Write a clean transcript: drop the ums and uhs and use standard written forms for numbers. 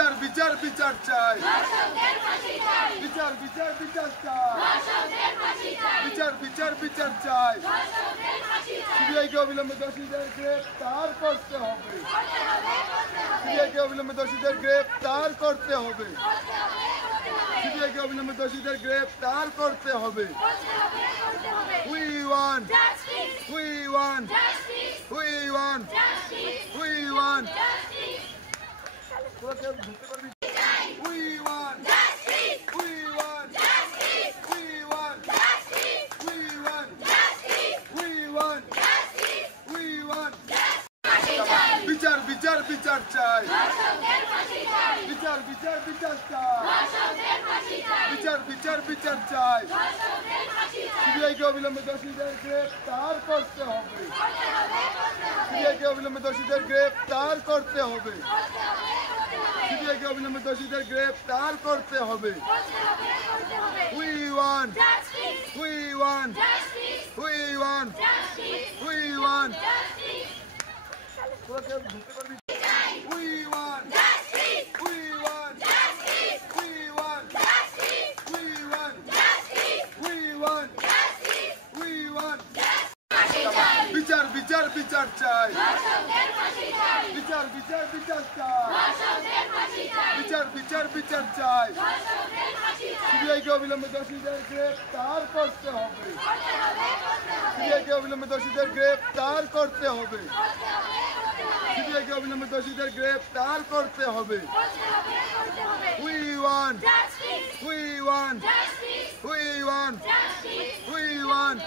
বিচার বিচার বিচার চাই, বিচার বিচার বিচার চাই, বিচার বিচার বিচার চাই। সিবিআইকে অবিলম্বে দোষীদের গ্রেফতার করতে হবে, সিবিআইকে অবিলম্বে দোষীদের গ্রেফতার করতে হবে, সিবিআইকে অবিলম্বে দোষীদের গ্রেফতার করতে হবে। We want, we want, we want, we want. We want, we want, we want, we want, we want, we want. বিচার বিচার বিচার চাই, বিচার বিচার বিচার চাই, বিচার বিচার বিচার চাই। সিবিআইকে অবিলম্বে দোষীদের গ্রেফতার করতে হবে, সিবিআইকে অবিলম্বে দোষীদের গ্রেফতার করতে হবে, সিবিআইকে অবিলম্বে দোষীদের গ্রেফতার করতে হবে। We want, we want, we want, we want. We want, we want, we want, we want, we want, we want. বিচার বিচার বিচার চাই, বিচার বিচার বিচার চাই, বিচার বিচার বিচার চাই। সিবিআইকে অবিলম্বে দোষীদের গ্রেফতার করতে হবে, সিবিআইকে অবিলম্বে দোষীদের গ্রেফতার করতে হবে, সিবিআইকে অবিলম্বে দোষীদের গ্রেফতার করতে হবে। We want, we want, we want, we want.